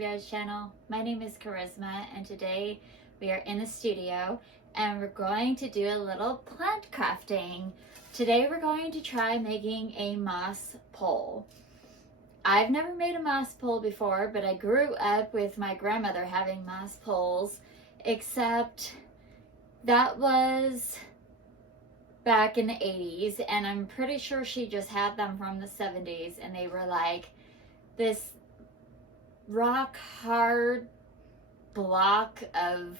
guys' channel. My name is Charisma and today we are in the studio and we're going to do a little plant crafting. Today we're going to try making a moss pole. I've never made a moss pole before, but I grew up with my grandmother having moss poles, except that was back in the 80s, and I'm pretty sure she just had them from the 70s, and they were like this rock hard block of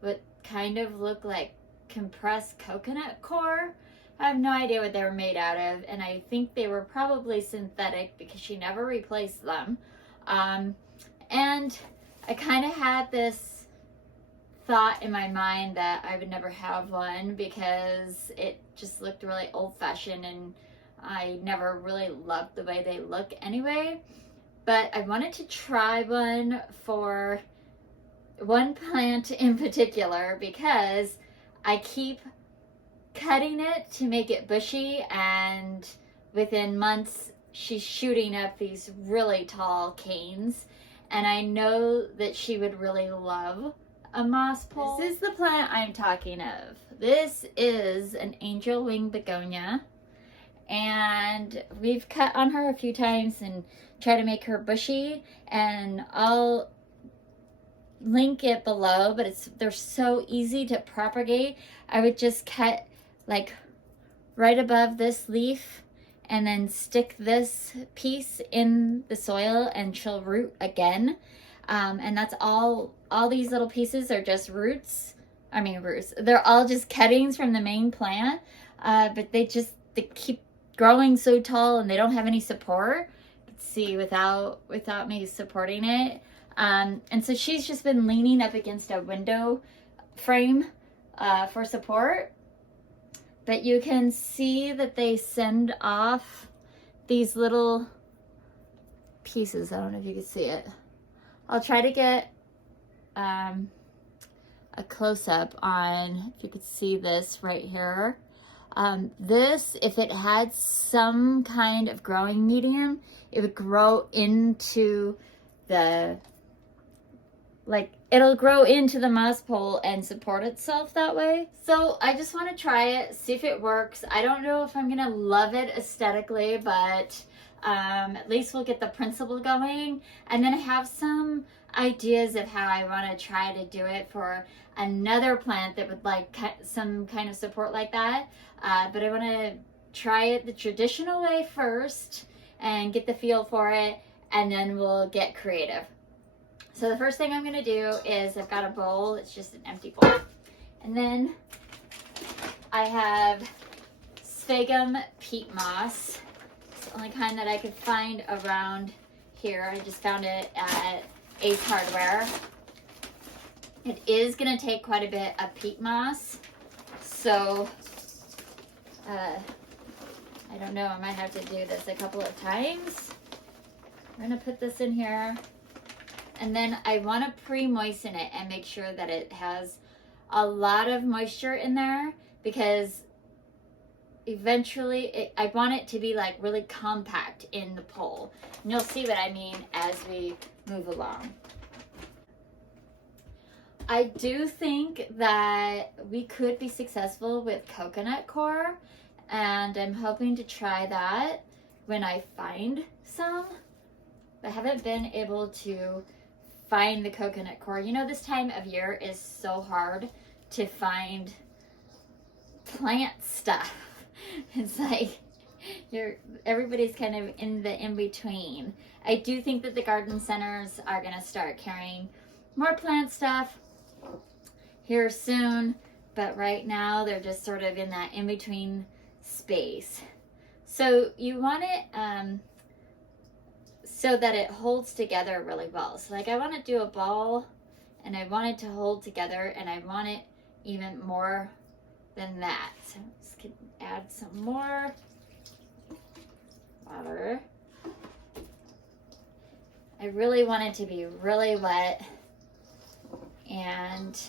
what kind of looked like compressed coconut core. I have no idea what they were made out of, and I think they were probably synthetic because she never replaced them. And I kind of had this thought in my mind that I would never have one because it just looked really old-fashioned and I never really loved the way they look anyway. But I wanted to try one for one plant in particular because I keep cutting it to make it bushy, and within months she's shooting up these really tall canes, and I know that she would really love a moss pole. This is the plant I'm talking of. This is an angel wing begonia, and we've cut on her a few times and try to make her bushy, and I'll link it below, but they're so easy to propagate. I would just cut like right above this leaf and then stick this piece in the soil and she'll root again. And that's all these little pieces are just roots. They're all just cuttings from the main plant, but they keep growing so tall and they don't have any support. See, without me supporting it. And so she's just been leaning up against a window frame for support. But you can see that they send off these little pieces. I don't know if you can see it. I'll try to get a close-up on, if you could see this right here. This, if it had some kind of growing medium, it would grow into it'll grow into the moss pole and support itself that way. So I just want to try it, see if it works. I don't know if I'm gonna love it aesthetically, but at least we'll get the principle going. And then I have some ideas of how I want to try to do it for another plant that would like some kind of support like that. But I want to try it the traditional way first and get the feel for it, and then we'll get creative. So the first thing I'm going to do is I've got a bowl. It's just an empty bowl. And then I have Sphagnum peat moss. It's the only kind that I could find around here. I just found it at Ace Hardware. It is going to take quite a bit of peat moss. So, I don't know. I might have to do this a couple of times. I'm going to put this in here. And then I want to pre-moisten it and make sure that it has a lot of moisture in there, because eventually I want it to be like really compact in the pole. And you'll see what I mean as we move along. I do think that we could be successful with coconut core, and I'm hoping to try that when I find some. I haven't been able to find the coconut core. You know, this time of year is so hard to find plant stuff. It's like everybody's kind of in the in-between. I do think that the garden centers are going to start carrying more plant stuff here soon, but right now they're just sort of in that in-between space. So you want it so that it holds together really well. So like I want to do a ball, and I want it to hold together, and I want it even more than that. So I'm just gonna add some more water. I really want it to be really wet, and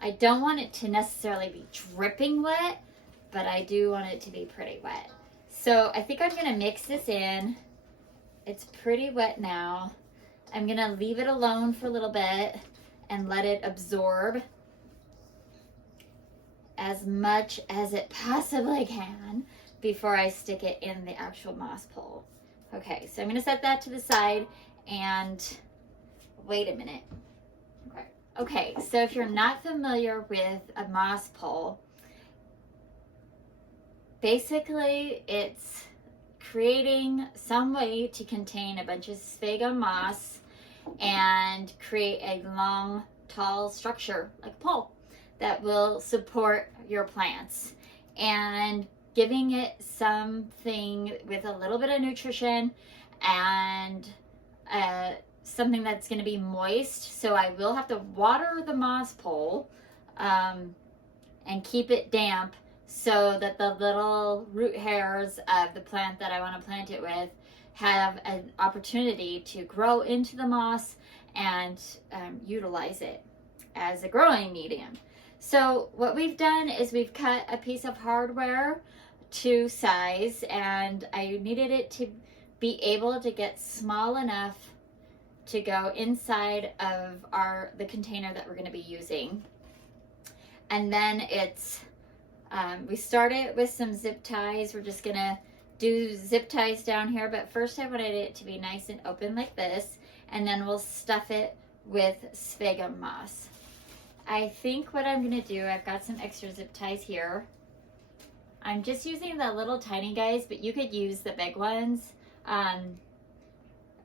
I don't want it to necessarily be dripping wet, but I do want it to be pretty wet. So I think I'm gonna mix this in. It's pretty wet now. I'm gonna leave it alone for a little bit and let it absorb as much as it possibly can before I stick it in the actual moss pole. Okay, so I'm gonna set that to the side and wait a minute. Okay, so if you're not familiar with a moss pole, basically it's creating some way to contain a bunch of sphagnum moss and create a long, tall structure like a pole that will support your plants, and giving it something with a little bit of nutrition and something that's going to be moist. So I will have to water the moss pole and keep it damp so that the little root hairs of the plant that I want to plant it with have an opportunity to grow into the moss and utilize it as a growing medium. So what we've done is we've cut a piece of hardware to size, and I needed it to be able to get small enough to go inside of the container that we're going to be using. And then it's we started with some zip ties. We're just gonna do zip ties down here, but first I wanted it to be nice and open like this, and then we'll stuff it with sphagnum moss. I think what I'm gonna do, I've got some extra zip ties here. I'm just using the little tiny guys, but you could use the big ones.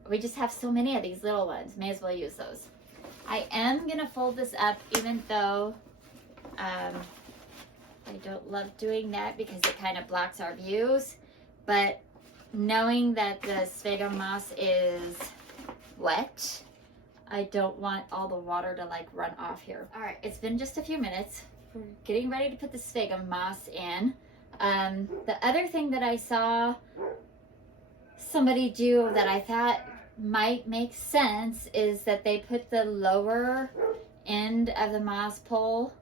We just have so many of these little ones, may as well use those. I am gonna fold this up, even though I don't love doing that because it kind of blocks our views, but knowing that the sphagnum moss is wet, I don't want all the water to like run off here. All right, it's been just a few minutes. We're getting ready to put the sphagnum moss in. The other thing that I saw somebody do that I thought might make sense is that they put the lower end of the moss pole,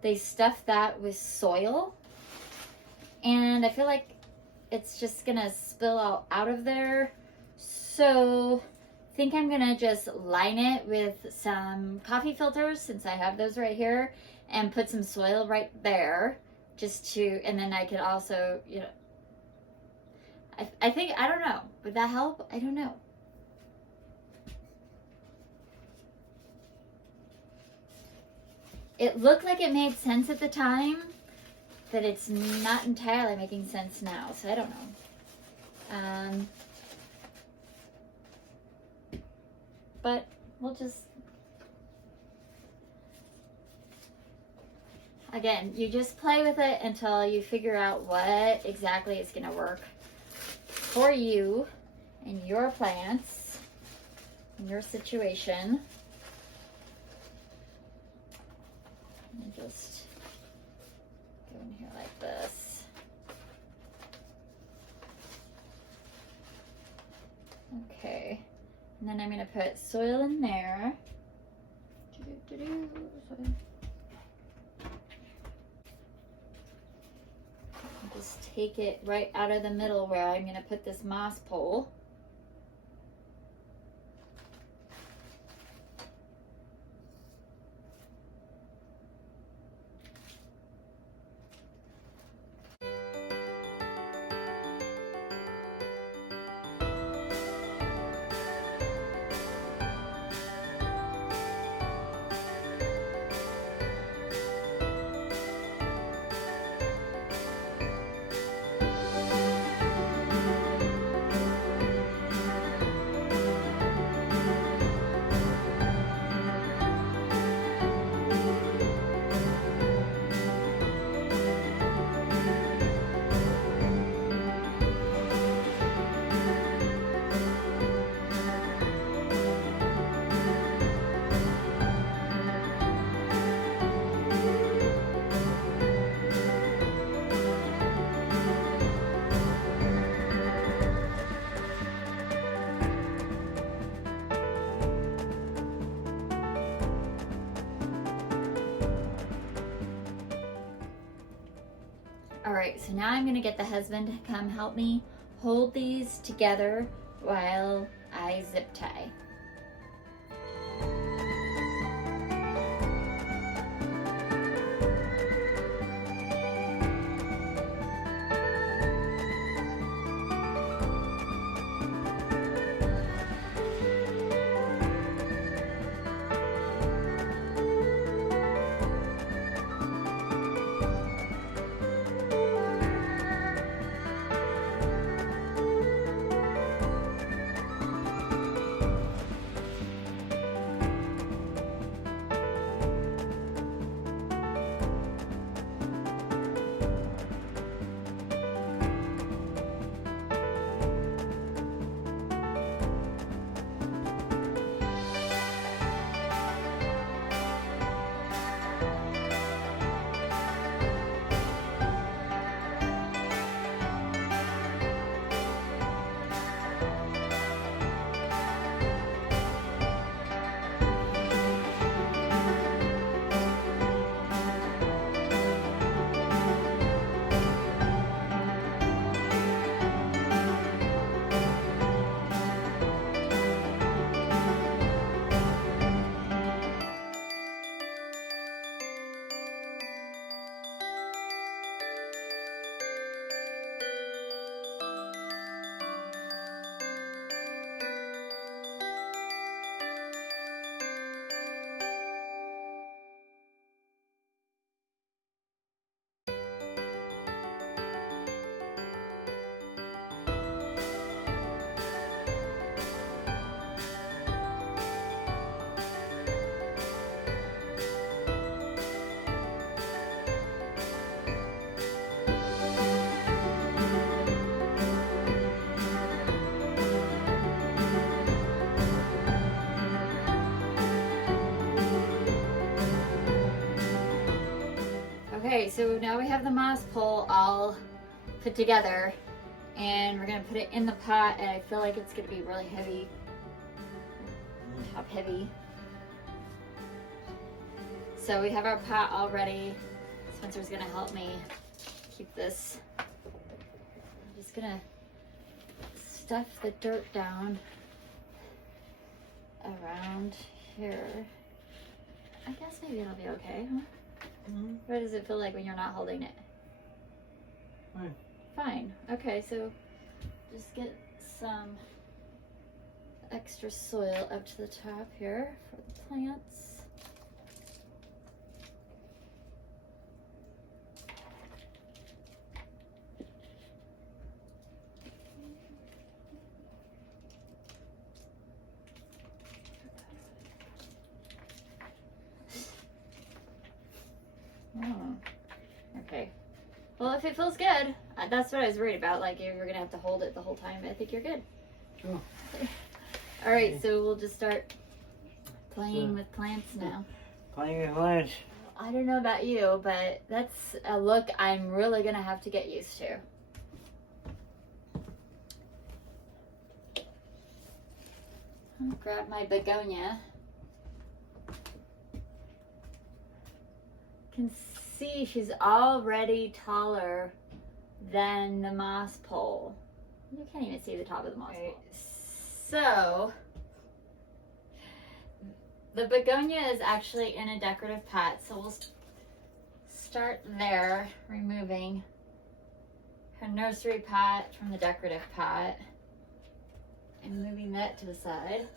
they stuff that with soil, and I feel like it's just gonna spill out of there. So I think I'm gonna just line it with some coffee filters, since I have those right here, and put some soil right there, just to, and then I could also, you know, I think, I don't know, would that help? I don't know. It looked like it made sense at the time, but it's not entirely making sense now, so I don't know. But we'll just, again, you just play with it until you figure out what exactly is going to work for you and your plants and your situation. And just go in here like this. Okay, and then I'm going to put soil in there. Just take it right out of the middle where I'm going to put this moss pole. All right, so now I'm gonna get the husband to come help me hold these together while I zip tie. Okay, so now we have the moss pole all put together, and we're gonna put it in the pot, and I feel like it's gonna be really heavy, top heavy. So we have our pot all ready. Spencer's gonna help me keep this. I'm just gonna stuff the dirt down around here. I guess maybe it'll be okay, huh? Mm-hmm. What does it feel like when you're not holding it? Fine. Fine. Okay, so just get some extra soil up to the top here for the plants. Oh, okay. Well, if it feels good, that's what I was worried about. Like, you were gonna have to hold it the whole time. I think you're good. Oh. All right, so we'll just start playing with plants now. Playing with plants. I don't know about you, but that's a look I'm really gonna have to get used to. I'll grab my begonia. Can see she's already taller than the moss pole. You can't even see the top of the moss pole. So the begonia is actually in a decorative pot, so we'll start there, removing her nursery pot from the decorative pot and moving that to the side.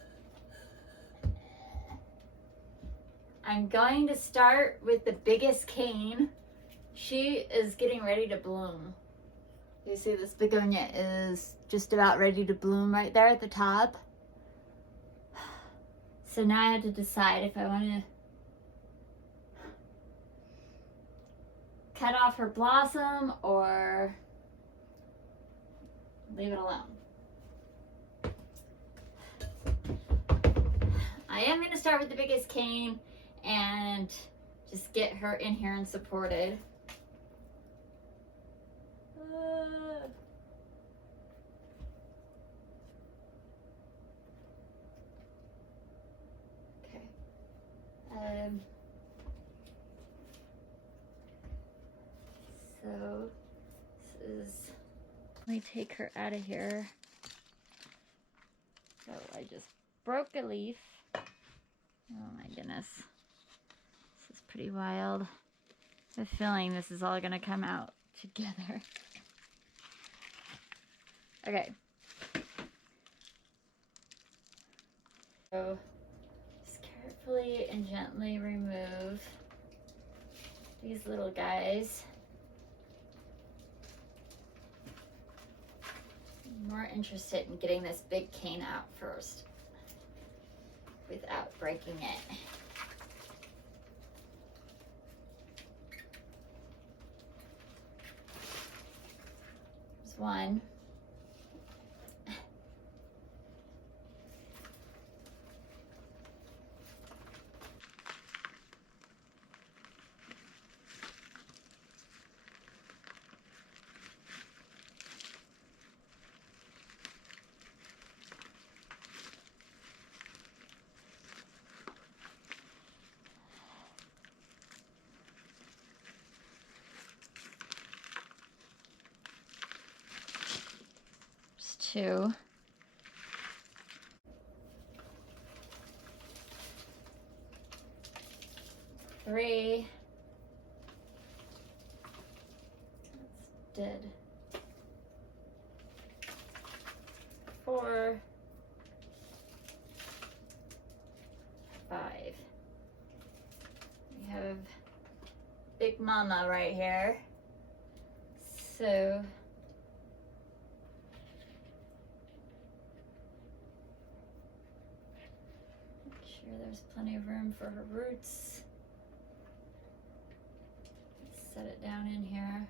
I'm going to start with the biggest cane. She is getting ready to bloom. You see this begonia is just about ready to bloom right there at the top. So now I have to decide if I want to cut off her blossom or leave it alone. I am going to start with the biggest cane and just get her in here and supported. Okay. So this is, let me take her out of here. So I just broke a leaf. Oh my goodness. This is pretty wild. I have a feeling this is all gonna come out together. Okay. So just carefully and gently remove these little guys. I'm more interested in getting this big cane out first without breaking it. There's one. Two. Three. That's dead. 4. 5. We have Big Mama right here. So there's plenty of room for her roots. Set it down in here.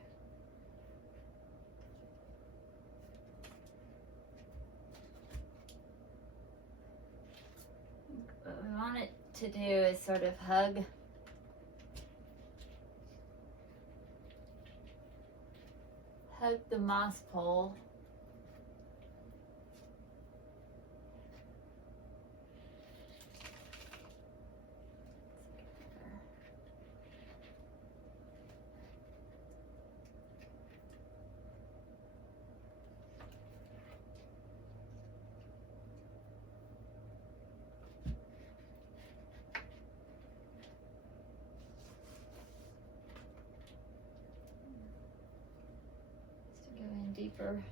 What we want it to do is sort of hug dug the moss pole. Go in deeper.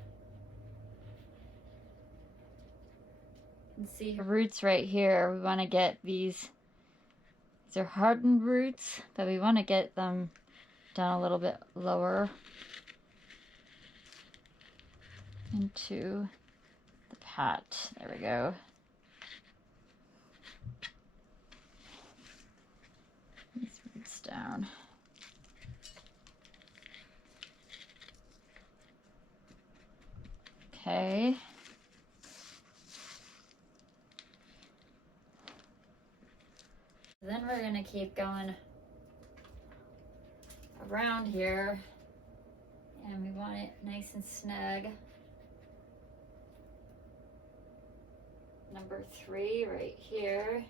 You can see her roots right here. We want to get these are hardened roots, but we want to get them down a little bit lower into the pot. There we go. These roots down. Okay. Then we're gonna keep going around here, and we want it nice and snug. Number 3 right here.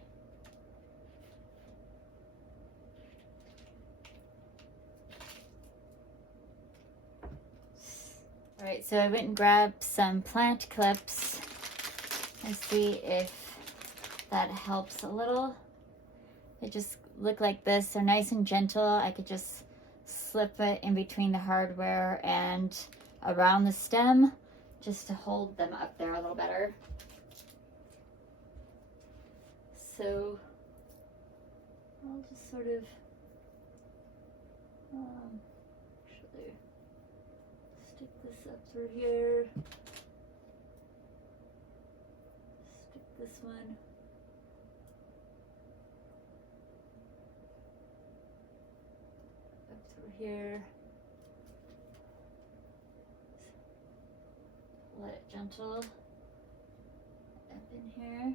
All right, so I went and grabbed some plant clips and see if that helps a little. They just look like this. They're nice and gentle. I could just slip it in between the hardware and around the stem just to hold them up there a little better. So I'll just sort of actually stick this up through here. Stick this one. Up through here. Let it gentle up in here.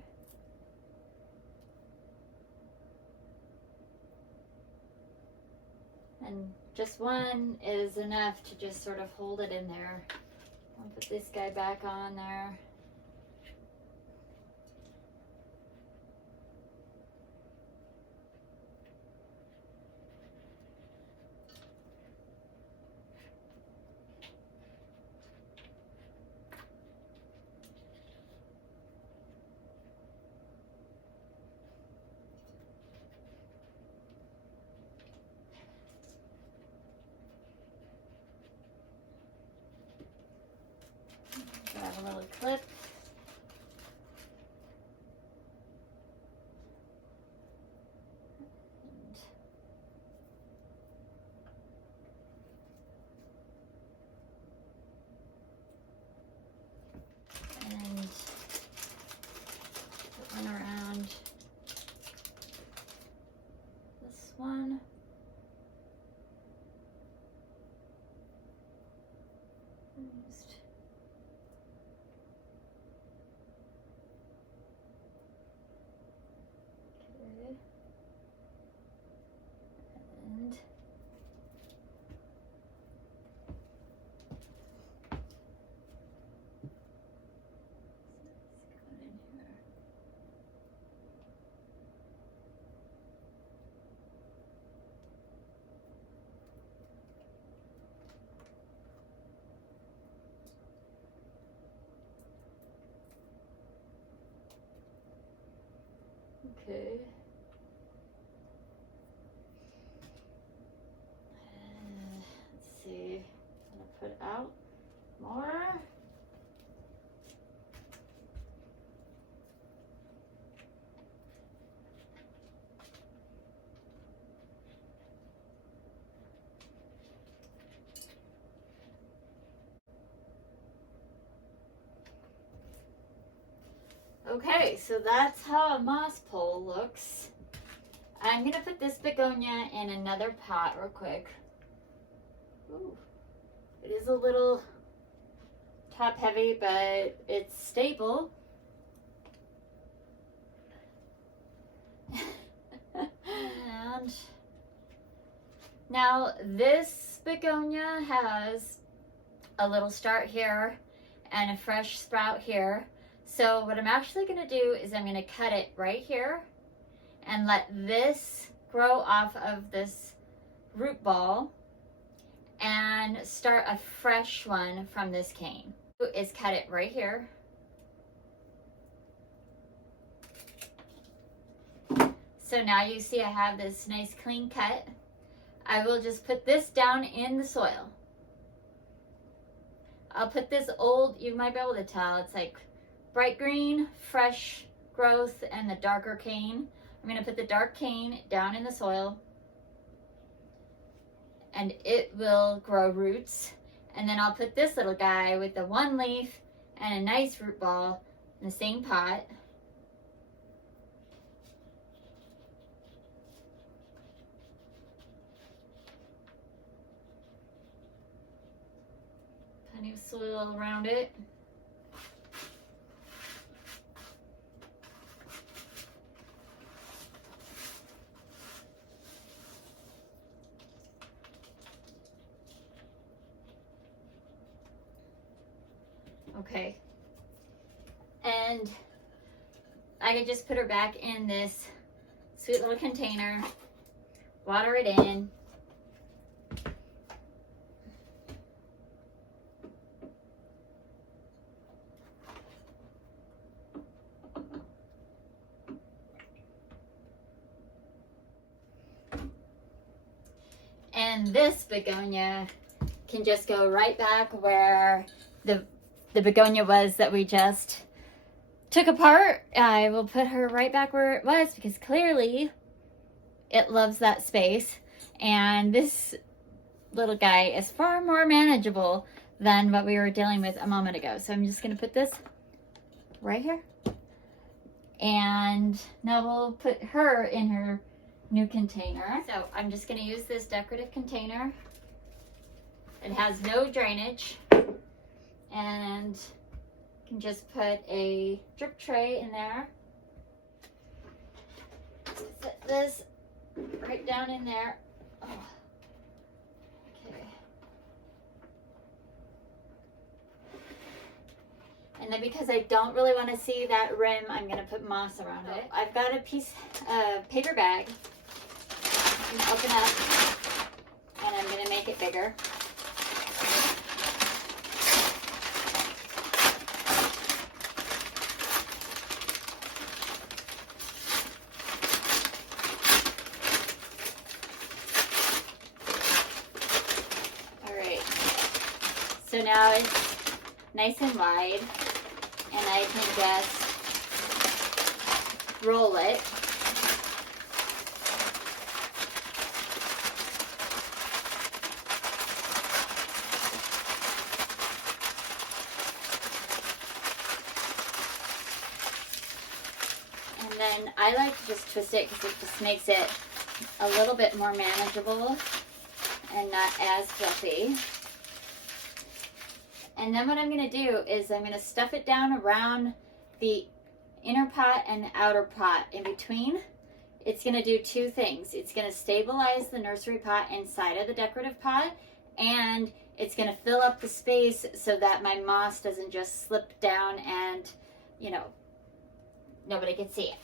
And just one is enough to just sort of hold it in there. I'll put this guy back on there. Grab a little clip. And put one around this one. Just okay. And okay. Let's see. I'm gonna put out more. Okay, so that's how a moss pole looks. I'm gonna put this begonia in another pot real quick. Ooh, it is a little top heavy, but it's stable. And now this begonia has a little start here and a fresh sprout here. So what I'm actually going to do is I'm going to cut it right here and let this grow off of this root ball and start a fresh one from this cane. Is cut it right here. So now you see I have this nice clean cut. I will just put this down in the soil. I'll put this old, you might be able to tell, it's like bright green, fresh growth, and the darker cane. I'm going to put the dark cane down in the soil, and it will grow roots. And then I'll put this little guy with the one leaf and a nice root ball in the same pot. Plenty of soil around it. Okay, and I could just put her back in this sweet little container, water it in. And this begonia can just go right back where the begonia was that we just took apart. I will put her right back where it was because clearly it loves that space. And this little guy is far more manageable than what we were dealing with a moment ago. So I'm just going to put this right here. And now we'll put her in her new container. So I'm just going to use this decorative container. It has no drainage. And can just put a drip tray in there. Set this right down in there. Oh. Okay. And then because I don't really want to see that rim, I'm going to put moss around it. I've got a piece of paper bag. I'm going to open up and I'm going to make it bigger. So now it's nice and wide, and I can just roll it. And then I like to just twist it because it just makes it a little bit more manageable and not as fluffy. And then what I'm going to do is I'm going to stuff it down around the inner pot and the outer pot in between. It's going to do two things. It's going to stabilize the nursery pot inside of the decorative pot, and it's going to fill up the space so that my moss doesn't just slip down and, you know, nobody can see it.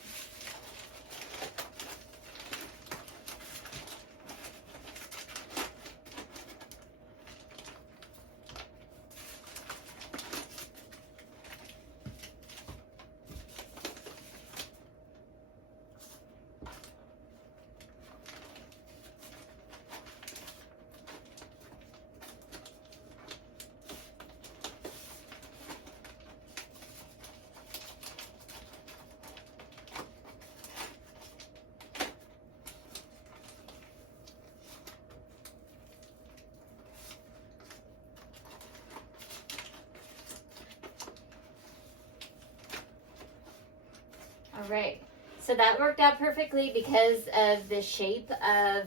All right, so that worked out perfectly because of the shape of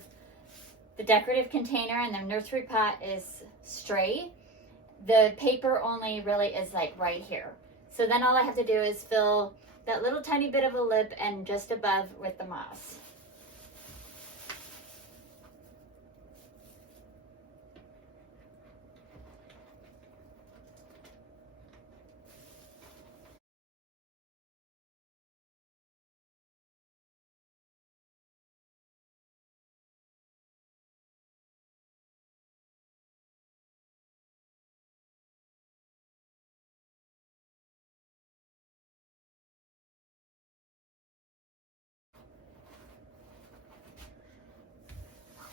the decorative container, and the nursery pot is straight. The paper only really is like right here. So then all I have to do is fill that little tiny bit of a lip and just above with the moss.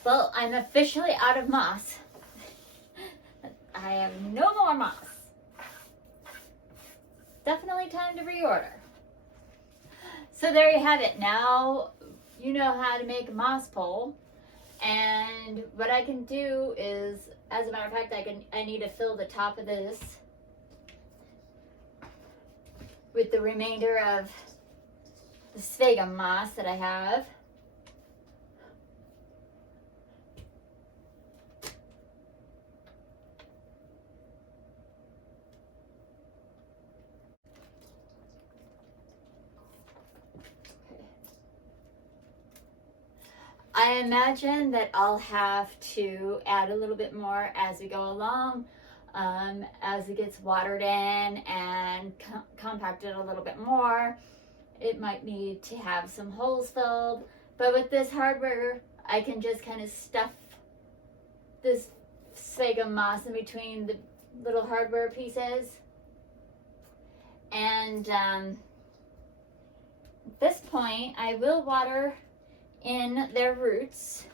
Well, I'm officially out of moss. I have no more moss. Definitely time to reorder. So there you have it. Now you know how to make a moss pole. And what I can do is, as a matter of fact, I need to fill the top of this with the remainder of the sphagnum moss that I have. I imagine that I'll have to add a little bit more as we go along, as it gets watered in and compacted a little bit more. It might need to have some holes filled, but with this hardware, I can just kind of stuff this sphagnum moss in between the little hardware pieces. And at this point, I will water in their roots.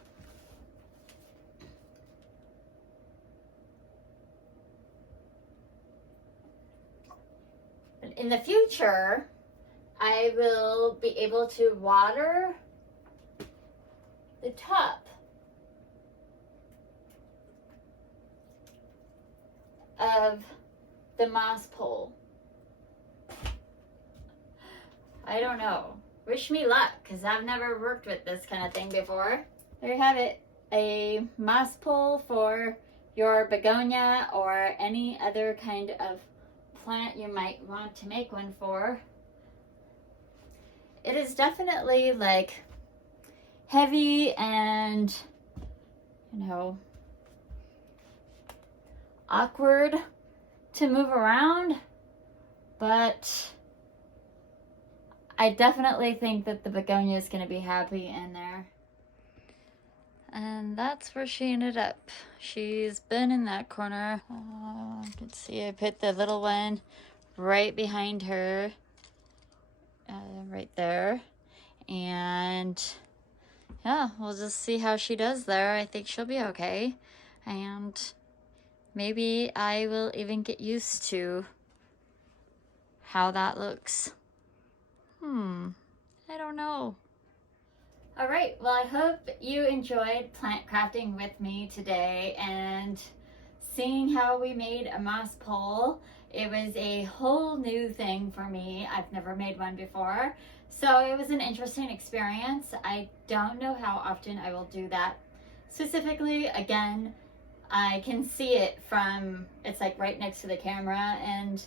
In the future, I will be able to water the top of the moss pole. I don't know. Wish me luck, because I've never worked with this kind of thing before. There you have it. A moss pole for your begonia or any other kind of plant you might want to make one for. It is definitely like heavy and, you know, awkward to move around, but I definitely think that the begonia is going to be happy in there. And that's where she ended up. She's been in that corner. You can see I put the little one right behind her, right there. And yeah, we'll just see how she does there. I think she'll be okay. And maybe I will even get used to how that looks. I don't know. All right, well, I hope you enjoyed plant crafting with me today and seeing how we made a moss pole. It was a whole new thing for me. I've never made one before. So it was an interesting experience. I don't know how often I will do that. Specifically, again, I can see it from, it's like right next to the camera, and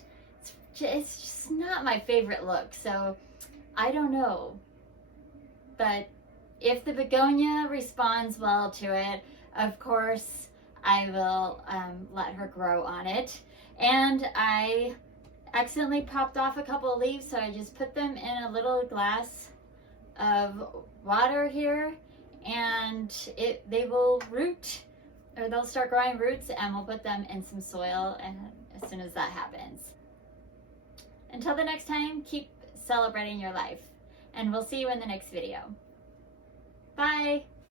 it's just not my favorite look. So I don't know, but if the begonia responds well to it, of course, I will let her grow on it. And I accidentally popped off a couple of leaves, so I just put them in a little glass of water here, and they will root, or they'll start growing roots, and we'll put them in some soil and as soon as that happens. Until the next time, keep celebrating your life, and we'll see you in the next video. Bye!